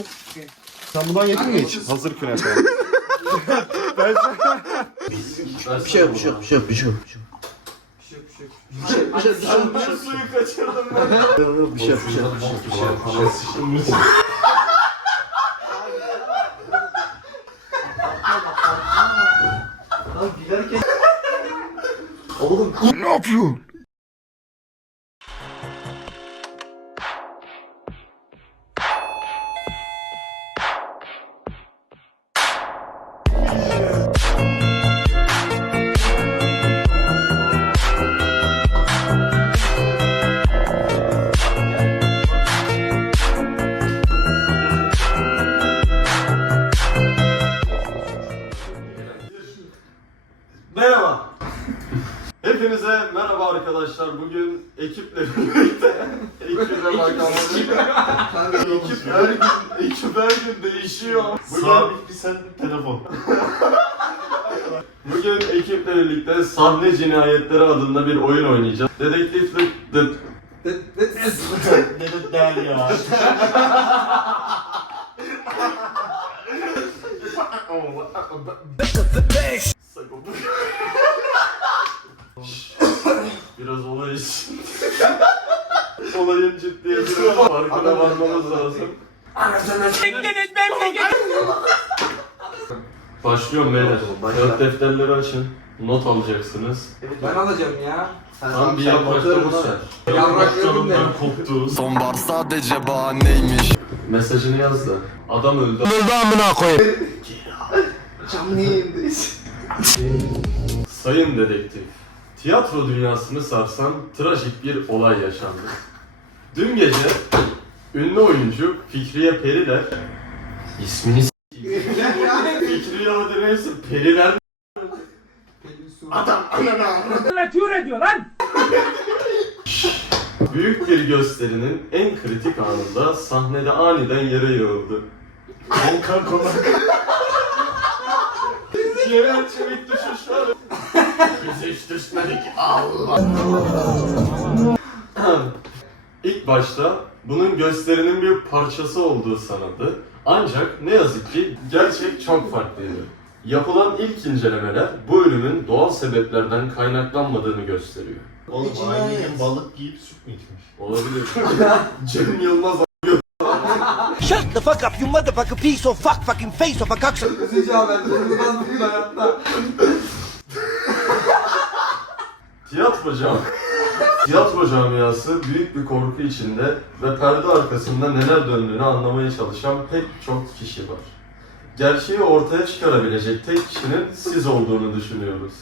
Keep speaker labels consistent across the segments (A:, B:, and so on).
A: Sen bundan yedin mi hiç? Hazır künefe.
B: Bir şey yok.
A: Suyu kaçırdım ben.
B: Bir şey yok.
A: Oğlum ne yapıyorsun? Merhaba. Hepinize merhaba arkadaşlar. Bugün ekiple birlikte ekip her gün değişiyor.
C: Sabit bir sen telefon.
A: Bugün ekiple birlikte Sahne Cinayetleri adında bir oyun oynayacağız. Dedektiflik
C: Dedet der ya.
A: Biraz olay için. Olayın ciddiyetine farkına varmamız lazım. Başlıyorum beyler. Kağıt defterleri açın. Not alacaksınız.
B: Ben alacağım ya.
A: Tam bir yaprakta bu ser.
B: Yapraklarımdan
A: koptu.
D: Sonbahar sadece bahaneymiş.
A: Mesajını yaz da. Adam öldü.
B: Canlı yayındayız.
A: Sayın dedektif. Tiyatro dünyasını sarsan trajik bir olay yaşandı. Dün gece ünlü oyuncu Fikriye Periler ismini Fikriye hadi neyse Periler
B: Adam
A: büyük bir gösterinin en kritik anında sahnede aniden yere yığıldı.
C: Volkan Konak.
A: Yerel çevik düşüşler. Biz hiç düşmedik. Allah. İlk başta bunun gösterinin bir parçası olduğu sanıldı. Ancak ne yazık ki gerçek çok farklıydı. Yapılan ilk incelemeler bu ölümün doğal sebeplerden kaynaklanmadığını gösteriyor.
C: Oğlum aynı gün balık giyip süt mü içmiş?
A: Olabilir. Cem Yılmaz
E: Shut the fuck up, you motherfucking piece of fucking face of a cock.
B: Üzücü haber. Durmaz bugün hayatta.
A: Tiyatro camiası büyük bir korku içinde ve perde arkasında neler döndüğünü anlamaya çalışan pek çok kişi var. Gerçeği ortaya çıkarabilecek tek kişinin siz olduğunu düşünüyoruz.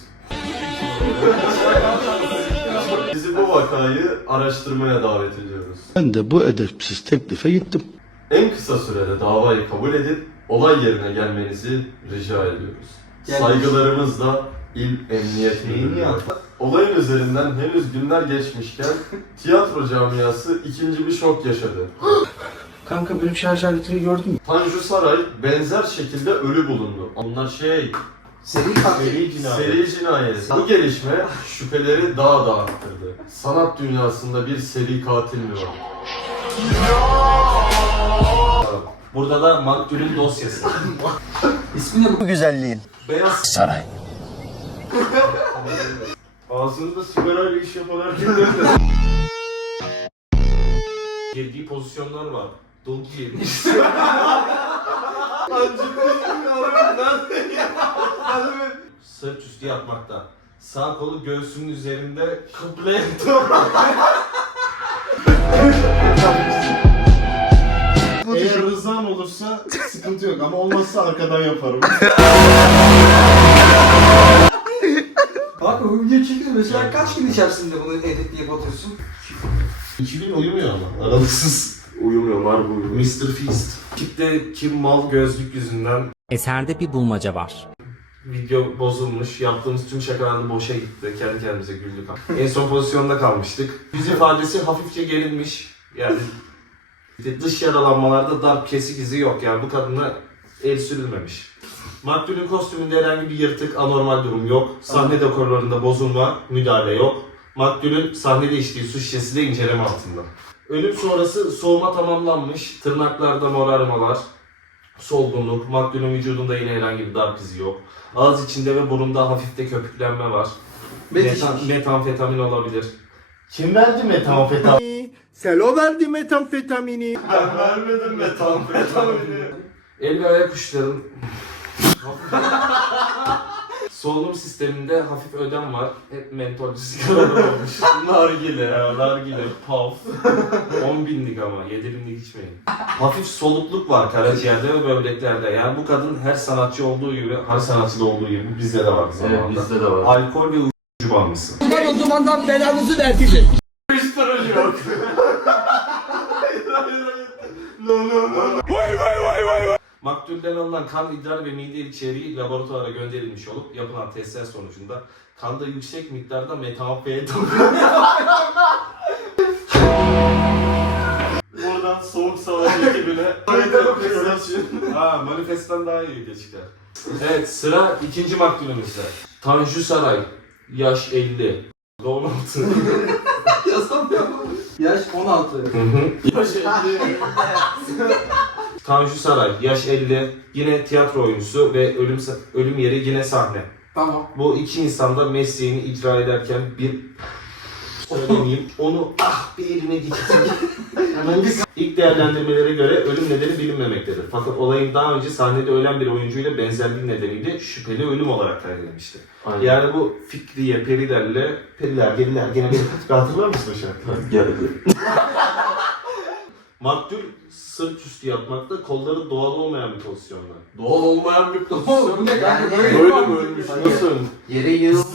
A: Sizi bu vakayı araştırmaya davet ediyoruz.
F: Ben de bu edepsiz teklife gittim.
A: En kısa sürede davayı kabul edip olay yerine gelmenizi rica ediyoruz. Saygılarımızla İl Emniyet Müdürlüğü. Olayın üzerinden henüz günler geçmişken tiyatro camiası ikinci bir şok yaşadı.
B: Kanka benim şarj aletini gördün mü?
A: Tanju Saray benzer şekilde ölü bulundu. Onlar
B: Seri katil.
A: seri cinayet. Bu gelişme şüpheleri daha da arttırdı. Sanat dünyasında bir seri katil mi var?
C: Burada da maktulün dosyası.
B: İsmi ne bu?
E: Güzelliğin.
C: Beyaz
E: Saray.
C: ağzınızda sigarayla iş yaparken girdiği pozisyonlar var. Dolgu yemiş. Sırt üstü yatmakta. Sağ kolu göğsünün üzerinde kıble Eğer rızan olursa sıkıntı yok ama olmazsa arkadan yaparım.
B: Abi bu video çekti mesela kaç gün içerisinde bunu editleyip atıyorsun?
C: 2000 uyumuyor ama aralıksız.
A: Uyumuyor var bu uyumuyor.
C: Mr. Feast. Tipte kim mal gözlük yüzünden
G: Eserde bir bulmaca var.
C: video bozulmuş. Yaptığımız tüm şakalar boşa gitti. Kendi kendimize güldük. En son pozisyonda kalmıştık. Yüz ifadesi hafifçe gerilmiş. Yani dış yaralanmalarda darp kesik izi yok. Yani bu kadına el sürülmemiş. Maktulün kostümünde herhangi bir yırtık, anormal durum yok. Sahne dekorlarında bozulma, müdahale yok. Maktulün sahnede içtiği su şişesi de inceleme altında. Ölüm sonrası soğuma tamamlanmış. Tırnaklarda morarmalar, solgunluk, maktulün vücudunda yine herhangi bir darp izi yok. Ağız içinde ve burunda hafif de köpüklenme var. Metamfetamin olabilir.
A: Kim verdi metamfetamin?
E: Selo verdi metamfetamini.
A: Ben vermedim metamfetamini.
C: El ve ayak uçların solunum sisteminde hafif ödem var. Hep mentol sigaralar olmuş.
A: Nargile.
C: Nargile, paf. 10 binlik ama 7 binlik içmeyin. Hafif solukluk var karaciğerde ve böbreklerde. Yani bu kadın her sanatçı olduğu gibi, her sanatçıda olduğu gibi bizde de var zamanında.
A: Evet, bizde de var.
C: Alkol ve uyuşturucu bağımlısı.
E: Ben o zamandan belanızı verdim.
A: Uyuşturucu yok.
C: Maktulden alınan kan, idrar ve mide içeriği laboratuvara gönderilmiş olup yapılan testler sonucunda kanda yüksek miktarda metamfetamin
A: Buradan soğuk savaş ekibine
C: manifestten daha iyi video çıkar. Evet, sıra ikinci maktulümüzde. Tanju Saray, yaş 50, doğum 16.
B: Yazamıyorum. Yaş 16.
A: yaş 50.
C: Tanju Saray, yaş 50, yine tiyatro oyuncusu ve ölüm yeri yine sahne.
B: Tamam.
C: Bu iki insan da mesleğini icra ederken bir söylemeyeyim, onu bir eline geçirsin. İlk değerlendirmelere göre ölüm nedeni bilinmemektedir. Fakat olayın daha önce sahnede ölen bir oyuncuyla benzerliği nedeniyle şüpheli ölüm olarak kaydedilmiştir.
A: Aynen.
C: Yani bu Fikriye, Periler geliler gene bir hatırlar mısın o şarkıyı?
A: Geldi.
C: Maktul sırt üstü yatmakta, kolları doğal olmayan bir pozisyonda.
A: Doğal olmayan bir
B: Oğlum
A: pozisyon.
B: bu ne kanka?
A: Böyle mi ölmüş? Nasıl ölmüş?
B: Yere yığılmış.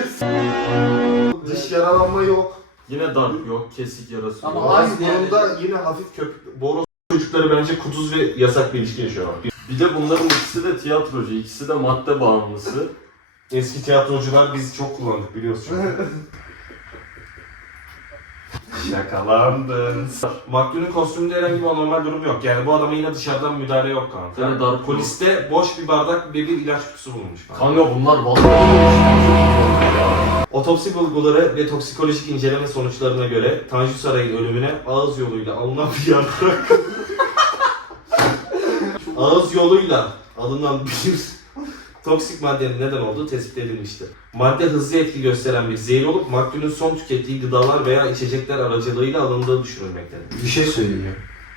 C: Dış yaralanma yok.
A: Yine darp yok, kesik yarası
B: Ama
A: yok.
B: aynı
C: Burunda yine hafif köpük. Boros çocukları bence kuduz ve yasak bir ilişki yaşıyorlar.
A: Bir de bunların ikisi de tiyatrocu, ikisi de madde bağımlısı.
C: Eski tiyatrocular biz çok kullandık biliyorsun. Şakalandın. Maktulün kostümünde herhangi bir anormal durum yok. Yani bu adama yine dışarıdan müdahale yok kanka.
A: Yani darp
C: Poliste boş bir bardak ve bir ilaç kutusu bulunmuş kanka.
A: Kanka bunlar vallahi
C: Otopsi bulguları ve toksikolojik inceleme sonuçlarına göre Tanju Saray'ın ölümüne ağız yoluyla alınan bir yarrak ağız yoluyla alınan bir toksik maddenin neden olduğu tespit edilmiştir. Madde hızlı etki gösteren bir zehir olup maktulün son tükettiği gıdalar veya içecekler aracılığıyla alındığı düşünülmektedir.
B: Bir şey söyleyeceğim.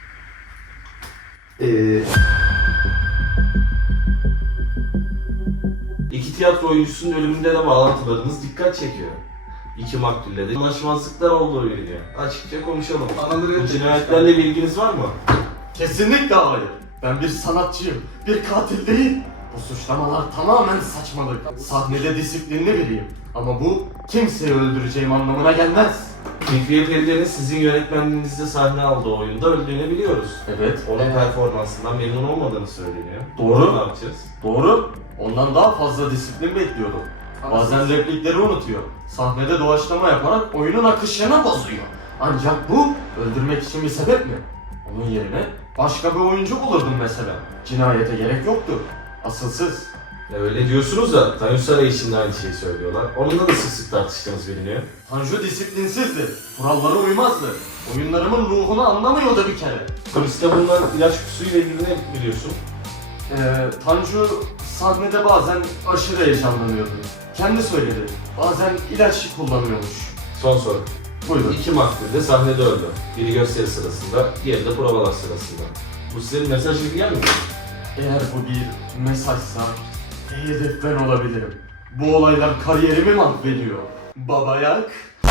C: İki tiyatro oyuncusunun ölümünde de bağlantılarımız dikkat çekiyor. İki maktulle de anlaşmazlıklar olduğu biliniyor. Açıkça konuşalım.
B: Anaları
C: Bu cinayetlerle bir ilginiz var mı?
A: kesinlikle hayır. Ben bir sanatçıyım, bir katil değil. Bu suçlamalar tamamen saçmalık. Sahnede disiplinli biriyim. Ama bu kimseyi öldüreceğim anlamına gelmez.
C: Fikriye Periler'in sizin yönetmenliğinizde sahne aldığı oyunda öldüğünü biliyoruz.
A: Evet.
C: Onun performansından memnun olmadığını söyleniyor.
A: Doğru.
C: Ne yapacağız?
A: Doğru. Ondan daha fazla disiplin bekliyordum. Bazen replikleri unutuyor. Sahnede doğaçlama yaparak oyunun akışını bozuyor. Ancak bu öldürmek için bir sebep mi? Onun yerine başka bir oyuncu bulurdum mesela. Cinayete gerek yoktu. Asılsız.
C: Ya öyle diyorsunuz da Tanju Saray için de aynı şeyi söylüyorlar. Onunla da sık sık tartıştığınız biliniyor.
A: Tanju disiplinsizdi. Kurallara uymazdı. Oyunlarımın ruhunu anlamıyordu bir kere.
C: Poliste bulunan ilaç kutusuyla ilgili ne biliyorsun?
A: Tanju sahnede bazen aşırı heyecanlanıyordu. Kendi söyledi. Bazen ilaç kullanıyormuş.
C: Son soru.
A: Buyurun.
C: İki maktul de sahnede öldü. Biri gösteri sırasında, diğeri de provalar sırasında. Bu size bir mesaj gibi gelmiyor mu?
A: Eğer bu bir mesajsa hedef ben olabilirim. Bu olaylar kariyerimi mahvediyor. Babayak.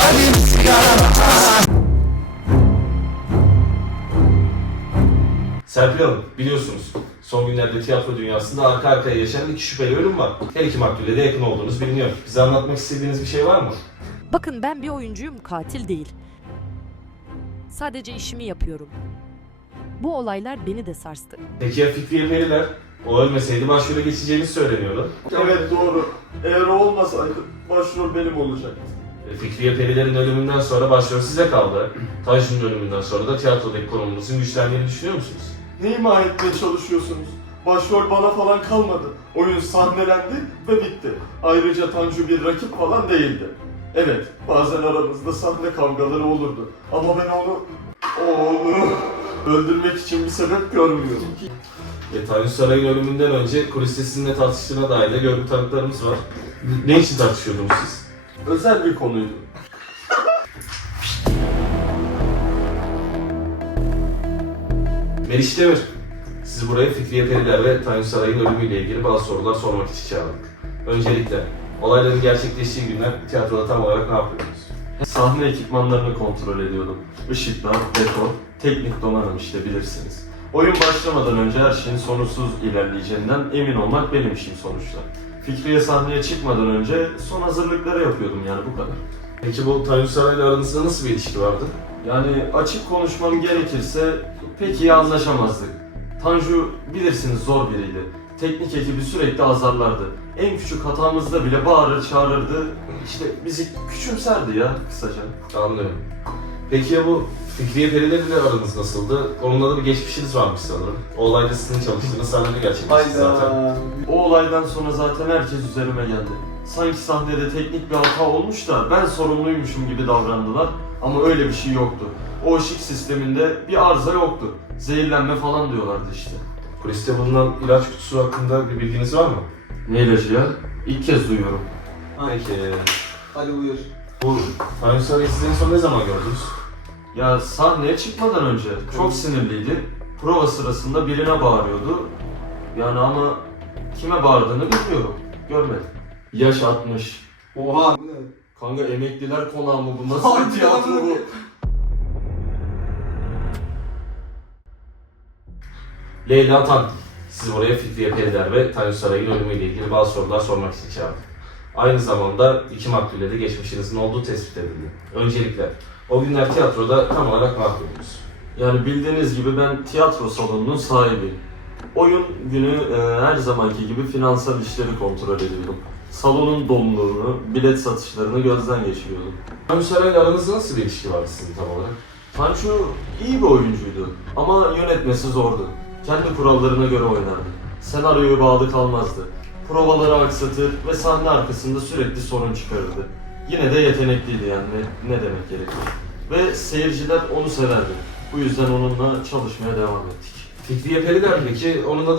C: Serpil Hanım, biliyorsunuz son günlerde tiyatro dünyasında arka arkaya yaşanan iki şüpheli ölüm var. Her iki maktulle de yakın olduğunuz biliniyor. Bize anlatmak istediğiniz bir şey var mı?
H: Bakın ben bir oyuncuyum, katil değil. Sadece işimi yapıyorum. Bu olaylar beni de sarstı.
C: Peki ya Fikriye Periler? O ölmeseydi başrole geçeceğini söyleniyordu.
A: Evet doğru. Eğer o olmasaydı başrol benim olacaktı.
C: Fikriye Periler'in ölümünden sonra başrol size kaldı. Tanju'nun ölümünden sonra da tiyatrodaki konumunuzun güçlendiğini düşünüyor musunuz?
A: Ne ima etmeye çalışıyorsunuz? Başrol bana falan kalmadı. Oyun sahnelendi ve bitti. Ayrıca Tanju bir rakip falan değildi. Evet, bazen aramızda sahne kavgaları olurdu. Ama ben onu Onu öldürmek için bir sebep görmüyorum.
C: Tanju Saray'ın ölümünden önce kuliste sizinle tartıştığına dair de görgü tanıklarımız var. Ne için tartışıyordunuz siz?
A: Özel bir konuydu.
C: Meriç Demir, sizi buraya Fikriye Periler ve Tanju Saray'ın ölümüyle ilgili bazı sorular sormak için çağırdık. Öncelikle, olayların gerçekleştiği günler tiyatroda tam olarak ne yapıyordunuz?
A: Sahne ekipmanlarını kontrol ediyordum. Işıklar, dekor, teknik donanım işte bilirsiniz. Oyun başlamadan önce her şeyin sorunsuz ilerleyeceğinden emin olmak benim işim sonuçta. Fikriye sahneye çıkmadan önce son hazırlıkları yapıyordum yani bu kadar.
C: Peki bu Tanju Saray'la aranızda nasıl bir ilişki vardı?
A: Yani açık konuşmam gerekirse pek iyi anlaşamazdık. Tanju bilirsiniz zor biriydi. Teknik ekibi sürekli azarlardı. En küçük hatamızda bile bağırır çağırırdı. İşte bizi küçümserdi ya kısaca.
C: Anlıyorum. Peki ya bu Fikriye Periler'le aranız nasıldı? Onunla da bir geçmişiniz varmış sanırım. O olayda sizin çalıştığınız sahnede gerçekleşti zaten.
A: O olaydan sonra zaten herkes üzerime geldi. Sanki sahnede teknik bir hata olmuş da ben sorumluymuşum gibi davrandılar. Ama öyle bir şey yoktu. O ışık sisteminde bir arıza yoktu. Zehirlenme falan diyorlardı işte.
C: Kuliste bulunan ilaç kutusu hakkında bir bilginiz var mı?
A: Ne ilacı ya? İlk kez duyuyorum.
C: Peki.
B: Hadi buyur.
C: Bu Tanju Saray'ı siz en son ne zaman gördünüz?
A: Ya sahneye çıkmadan önce çok sinirliydi. Prova sırasında birine bağırıyordu. Yani ama kime bağırdığını bilmiyorum. Görmedim. Yaş 60.
B: Oha. Bu ne?
A: Kanka emekliler konağı mı bu? Nasıl bir
B: Hadi
A: tiyatro
B: ya.
A: bu?
C: Leyla Tan, sizi oraya Fikriye Periler ve Tanju Saray'ın ölümüyle ilgili bazı sorular sormak için çağırdık. Aynı zamanda iki maktulle de geçmişinizin olduğu tespit edildi. Öncelikle, o günler tiyatroda tam olarak ne yapıyordunuz?
A: Yani bildiğiniz gibi ben tiyatro salonunun sahibiyim. Oyun günü her zamanki gibi finansal işleri kontrol ediyordum. Salonun doluluğunu, bilet satışlarını gözden geçiriyordum.
C: Tanju Saray'la aranızda nasıl bir ilişki vardı sizin tam olarak?
A: Tanju iyi bir oyuncuydu ama yönetmesi zordu. Kendi kurallarına göre oynardı. Senaryoya bağlı kalmazdı. Provaları aksatır ve sahne arkasında sürekli sorun çıkarırdı. Yine de yetenekliydi yani ne demek gerekir. Ve seyirciler onu severdi. Bu yüzden onunla çalışmaya devam ettik.
C: Fikriye Periler peki, onunla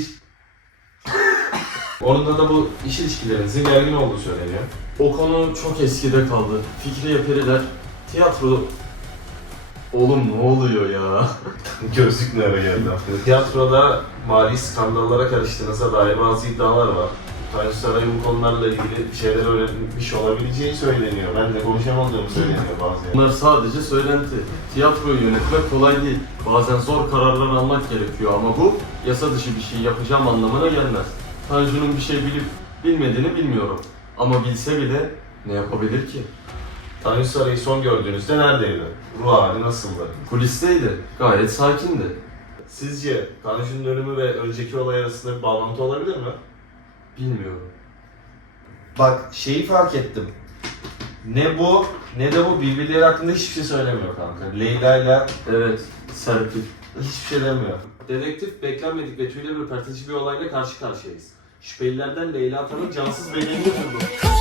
C: da bu iş ilişkilerinizin gergin olduğu söyleniyor.
A: O konu çok eskide kaldı. Fikriye Periler, tiyatro... Oğlum ne oluyor ya?
C: Gözlük ne ara geldi? Tiyatroda mali skandallara karıştığınıza dair bazı iddialar var. Tanju Saray'ın bu konularla ilgili bir şeyler öğrenmiş olabileceği söyleniyor. Ben de konuşamadığımı söyleniyor bazı
A: Bunlar sadece söylenti. Tiyatroyu yönetmek kolay değil. Bazen zor kararlar almak gerekiyor ama bu yasa dışı bir şey yapacağım anlamına gelmez. Tanju'nun bir şey bilip bilmediğini bilmiyorum. Ama bilse bile ne yapabilir ki?
C: Tanju Saray'ı son gördüğünüzde neredeydi? Ruh hali nasıldı?
A: Kulisteydi. Gayet sakindi.
C: Sizce Tanju'nun ölümü ve önceki olay arasında bir bağlantı olabilir mi?
A: Bilmiyorum.
C: Bak şeyi fark ettim. Ne bu ne de bu birbirleri hakkında hiçbir şey söylemiyor kanka. Leyla'yla
A: Evet, Serpil.
C: hiçbir şey demiyor. Dedektif beklenmedik ve tüyler ürpertici bir olayla karşı karşıyayız. Şüphelilerden Leyla Tan'ın cansız bedenini buldu.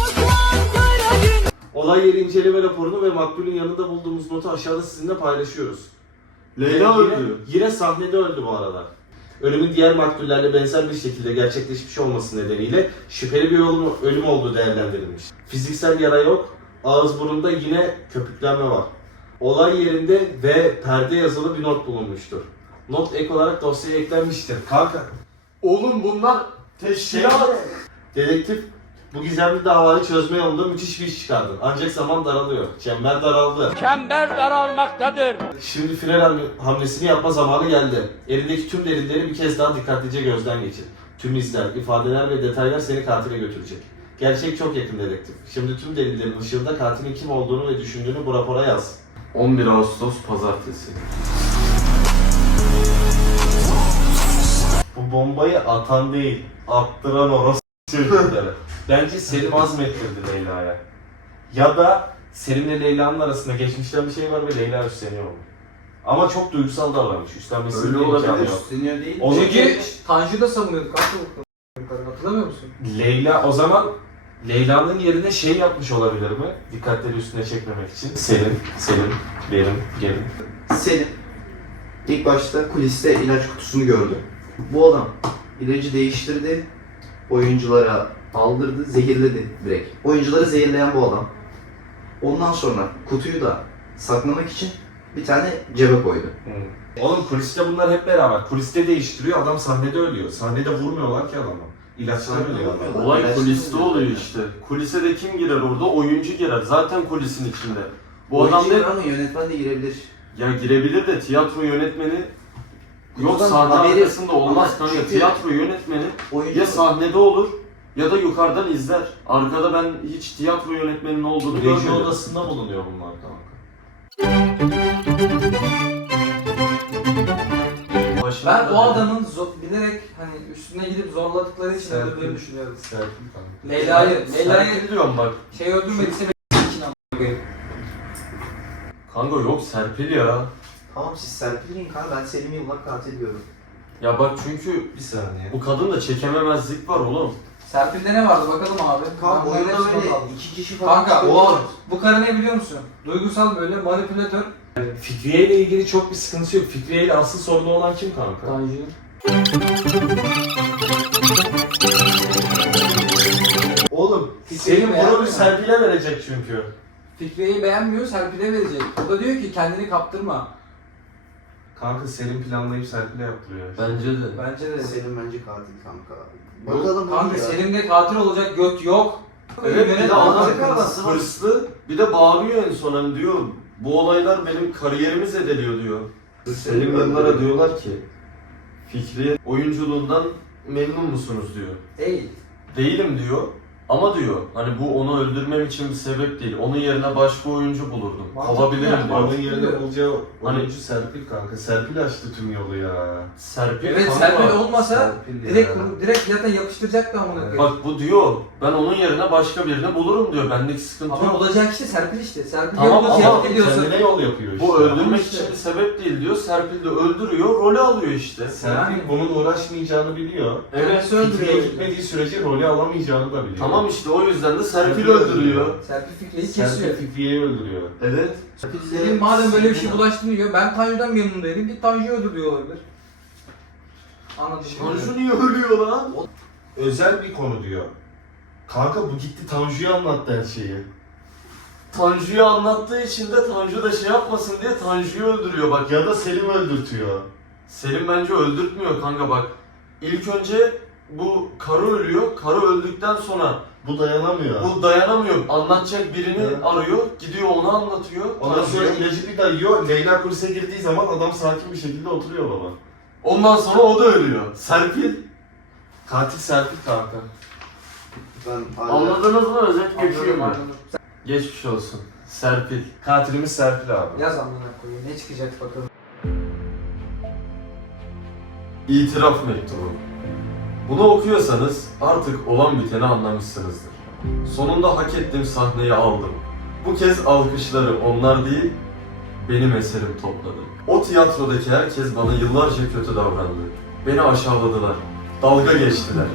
C: Olay yeri inceleme raporunu ve maktulün yanında bulduğumuz notu aşağıda sizinle paylaşıyoruz.
A: Leyla
C: Yine-
A: öldü.
C: Yine sahnede öldü bu arada. Ölümün diğer maktullerle benzer bir şekilde gerçekleşmiş olması nedeniyle şüpheli bir ölüm olduğu değerlendirilmiş. Fiziksel yara yok, ağız burunda yine köpüklenme var. Olay yerinde ve perde yazılı bir not bulunmuştur. Not ek olarak dosyaya eklenmiştir. Kanka,
A: Oğlum bunlar teşkilat.
C: dedektif bu gizemli davayı çözme yolunda müthiş bir iş çıkardı. Ancak zaman daralıyor. Çember daraldı.
E: Çember daralmaktadır.
C: Şimdi final hamlesini yapma zamanı geldi. Elindeki tüm delilleri bir kez daha dikkatlice gözden geçir. Tüm izler, ifadeler ve detaylar seni katile götürecek. Gerçek çok yakın dedektif. Şimdi tüm delillerin ışığında katilin kim olduğunu ve düşündüğünü bu rapora yaz.
A: 11 Ağustos Pazartesi.
C: Bu bombayı atan değil, attıran orası çocukları. Bence Selim azmettirdi Leyla'ya. Ya da Selim'le Leyla'nın arasında geçmişten bir şey var ve Leyla üstleniyor onu. Ama çok duygusal davranmış. Üstlenmesinin
A: Öyle
C: bir imkanı
A: olabilir.
C: yok.
B: Senior değil.
C: Onu
B: Çünkü Tanju da savunuyordu kanka. Hatırlamıyor musun?
C: Leyla o zaman Leyla'nın yerine şey yapmış olabilir mi? Dikkatleri üstüne çekmemek için. Selim, benim.
I: Selim ilk başta kuliste ilaç kutusunu gördü. Bu adam ilacı değiştirdi, oyunculara aldırdı, zehirledi direkt. Oyuncuları zehirleyen bu adam. Ondan sonra kutuyu da saklamak için bir tane cebe koydu.
C: Oğlum kuliste bunlar hep beraber. Kuliste değiştiriyor, adam sahnede ölüyor. Sahnede vurmuyorlar ki adamı. İlaçtan ölüyor adam.
A: Olay kuliste oluyor işte. Kulise de kim girer orada? Oyuncu girer. Zaten kulisin içinde. Bu adam
I: Oyuncu
A: ne?
I: ama yönetmen de girebilir.
A: Ya girebilir de tiyatro yönetmeni yok
I: Kutudan
A: sahne
I: haberi-
A: arkasında olmaz
I: Ama
A: kanka.
I: çünkü-
A: Tiyatro yönetmeni
I: Oyuncu
A: ya sahnede olur ya da yukarıdan izler. Arkada ben hiç tiyatro yönetmeninin olduğunu
C: Reji
A: görmedim.
C: odasında bulunuyor bunlar kanka.
A: Başına
B: Ben o
A: da-
B: adamın bilerek hani üstüne gidip zorladıkları için öldürdüğünü düşünüyorum.
C: Serpil kanka.
B: Leyla'yı
A: Serpil diyorum bak.
B: şey öldürmediyse benim için ama.
A: Kanka yok Serpil ya.
I: Tamam siz Serpil'in kanka, ben Selim'i yıllar katil diyorum.
A: Ya bak çünkü
C: Bir saniye.
A: bu kadında çekememezlik var oğlum.
B: Serpil'de ne vardı bakalım abi.
I: Kanka
B: Ben bunların
I: oyunda
B: hepsini
I: böyle
B: not aldım.
I: 2 kişi falan
B: Kanka
I: çıkıyor.
B: o bu karı ne biliyor musun? Duygusal böyle manipülatör.
C: Fikriye ile ilgili çok bir sıkıntısı yok. Fikriye ile asıl sorunu olan kim kanka?
B: Tanju.
I: Oğlum
C: Selim bunu
B: beğenmiyor.
C: Serpil'e verecek çünkü.
B: Fikriye'yi beğenmiyor, Serpil'e verecek. O da diyor ki kendini kaptırma.
C: Kanka Selim planlayıp Serpil'e yaptırıyor.
A: Bence de.
B: Bence de.
I: Selim bence katil kanka. Bakalım
B: Kanka
I: ya.
B: Selim'de katil olacak göt yok.
A: Evet bir de
B: Yönetmen
A: adam
B: arkası var.
A: hırslı bir de bağırıyor en son hani diyor bu olaylar benim kariyerimi zedeliyor diyor. Selim Yıllar'a diyorlar ki Fikriye oyunculuğundan memnun musunuz diyor.
B: Değil.
A: Değilim diyor ama diyor hani bu onu öldürmem için bir sebep değil. Onun yerine başka oyuncu bulurdum.
B: Mantıklı
A: Kovabilirim
B: yani,
A: diyor.
C: Onun yerine bulacağı
A: Hani-
C: oyuncu Serpil kanka. Serpil açtı tüm yolu ya.
A: Serpil
B: Evet
A: kanka.
B: Serpil olmasa
C: Serpil
B: direkt
C: ya.
B: direkt zaten yapıştıracaktı amına koyayım.
A: Bak bu diyor ben onun yerine başka birini bulurum diyor. Bendeki sıkıntı
B: Ama
A: yok.
B: olacak işte Serpil işte. Serpil
A: Tamam
B: yapıyor,
A: ama
B: tehdit ediyorsun.
C: Kendine yol yapıyor işte.
A: Bu öldürmek
B: işte.
A: için bir sebep değil diyor. Serpil de öldürüyor, rolü alıyor işte.
C: Serpil
B: Yani-
C: bunun uğraşmayacağını biliyor.
A: Evet.
B: Kendisi öldürüyor.
C: Fikriye gitmediği sürece rolü alamayacağını da biliyor.
A: Tamam işte o yüzden de Serpil
C: Serpil
A: öldürüyor.
B: Serpil Fikriye'yi
C: Serpil
B: kesiyor.
C: Fikriye'yi öldürüyor.
A: Evet.
B: Selim madem böyle bir şey bulaştığını diyor, ben Tanju'dan memnun değilim, git Tanju'yu öldür diyor olabilir. Anladın mı?
A: Tanju niye ölüyor lan?
C: Özel bir konu diyor. Kanka bu gitti Tanju'ya anlattı her şeyi.
A: Tanju'yu anlattığı için de Tanju da şey yapmasın diye Tanju'yu öldürüyor bak.
C: Ya da Selim öldürtüyor.
A: Selim bence öldürtmüyor kanka bak. İlk önce bu karı ölüyor. Karı öldükten sonra
C: Bu dayanamıyor.
A: bu dayanamıyor. Anlatacak birini
C: Evet.
A: arıyor. Gidiyor onu anlatıyor.
C: Ondan sonra
A: Tanju'ya-
C: ilacı bir dayıyor. Leyla kulise girdiği zaman adam sakin bir şekilde oturuyor baba.
A: Ondan sonra o da ölüyor. Serpil.
C: Katil Serpil kanka.
I: Ben hala...
A: Anladınız mı? Özet geçeyim
B: Anladım,
A: mi?
B: anladım.
A: Geçmiş olsun. Serpil.
C: Katilimiz Serpil abi.
B: Yaz amına koyayım, ne çıkacak bakalım.
A: İtiraf mektubu. Bunu okuyorsanız artık olan biteni anlamışsınızdır. Sonunda hak ettiğim sahneyi aldım. Bu kez alkışları onlar değil, benim eserim topladı. O tiyatrodaki herkes bana yıllarca kötü davrandı. Beni aşağıladılar. Dalga geçtiler.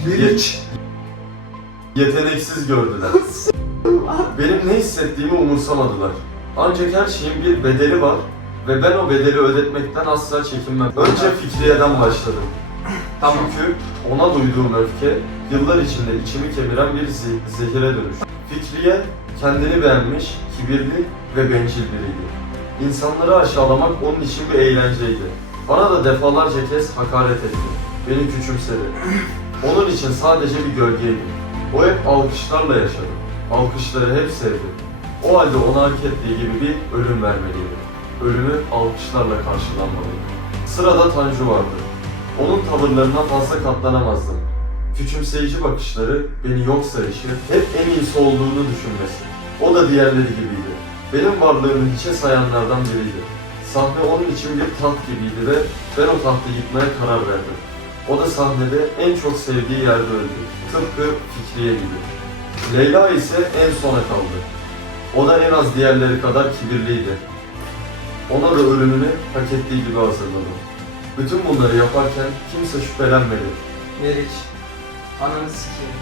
A: Yeteneksiz gördüler. Benim ne hissettiğimi umursamadılar. Ancak her şeyin bir bedeli var ve ben o bedeli ödetmekten asla çekinmem. Önce Fikriye'den başladım.
B: Tamam.
A: Çünkü ona duyduğum öfke yıllar içinde içimi kemiren bir zehire dönüştü. Fikriye kendini beğenmiş, kibirli ve bencil biriydi. İnsanları aşağılamak onun için bir eğlenceydi. Bana da defalarca kez hakaret etti. Beni küçümsedi. Onun için sadece bir gölgeydim. O hep alkışlarla yaşadı. Alkışları hep sevdi. O halde ona hak ettiği gibi bir ölüm vermeliydi. Ölümü alkışlarla karşılanmalıydı. Sırada Tanju vardı. Onun tavırlarına fazla katlanamazdım. Küçümseyici bakışları, beni yok sayışı, hep en iyisi olduğunu düşünmesi. O da diğerleri gibiydi. Benim varlığımı hiçe sayanlardan biriydi. Sahne onun için bir taht gibiydi ve ben o tahtı yıkmaya karar verdim. O da sahnede en çok sevdiği yerde öldü. Tıpkı Fikriye gibi. Leyla ise en sona kaldı. O da en az diğerleri kadar kibirliydi. Ona da ölümünü hak ettiği gibi hazırladım. Bütün bunları yaparken kimse şüphelenmedi.
B: Meriç. Ananı sikeyim.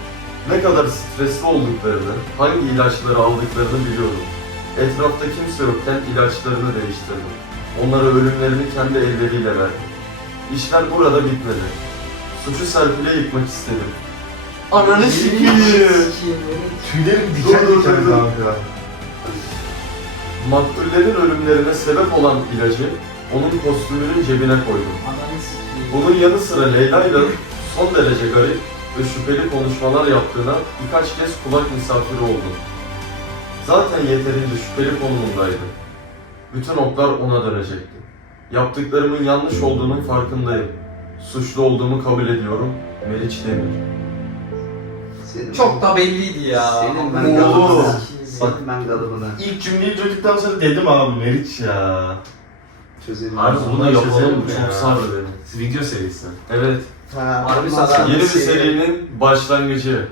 A: Ne kadar stresli olduklarını, hangi ilaçları aldıklarını biliyorum. Etrafta kimse yokken ilaçlarını değiştirdim. Onlara ölümlerini kendi elleriyle verdim. İşler burada bitmedi. Suçu Serpil'e yıkmak istedim. Ananı sikiyim.
J: Tüylerim diken
A: Dur,
J: diken
A: dur, dur.
J: kanka.
A: Maktullerin ölümlerine sebep olan ilacı onun kostümünün cebine koydum. Bunun yanı sıra Leyla ile son derece garip ve şüpheli konuşmalar yaptığına birkaç kez kulak misafiri oldum. Zaten yeterince şüpheli konumundaydı. Bütün oklar ona dönecekti. Yaptıklarımın yanlış olduğunun farkındayım. Suçlu olduğumu kabul ediyorum. Meriç Demir.
I: Senin,
B: Çok da belliydi ya.
I: Senin ben
J: Oo.
I: galıbına. Senin ben galıbına.
J: İlk cümleyi duyduktan sonra dedim abi Meriç ya.
I: Çözelim.
A: Harbi bunu yapalım.
J: çözelim
A: Çok
J: ya.
A: sardı beni.
J: Video serisi.
A: Evet.
I: Harbi
B: sana-
A: Yeni bir serinin başlangıcı.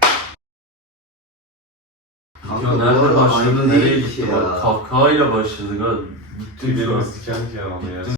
I: Kanka,
A: Ya
I: bu
A: nerede
I: arada
A: başladı,
I: aynı
A: nereye
I: değil
A: gitti?
I: ki
A: Bak
I: ya.
A: kahkahayla başladık ha. Gitti şu an.
J: Tüylerimiz diken diken ama ya.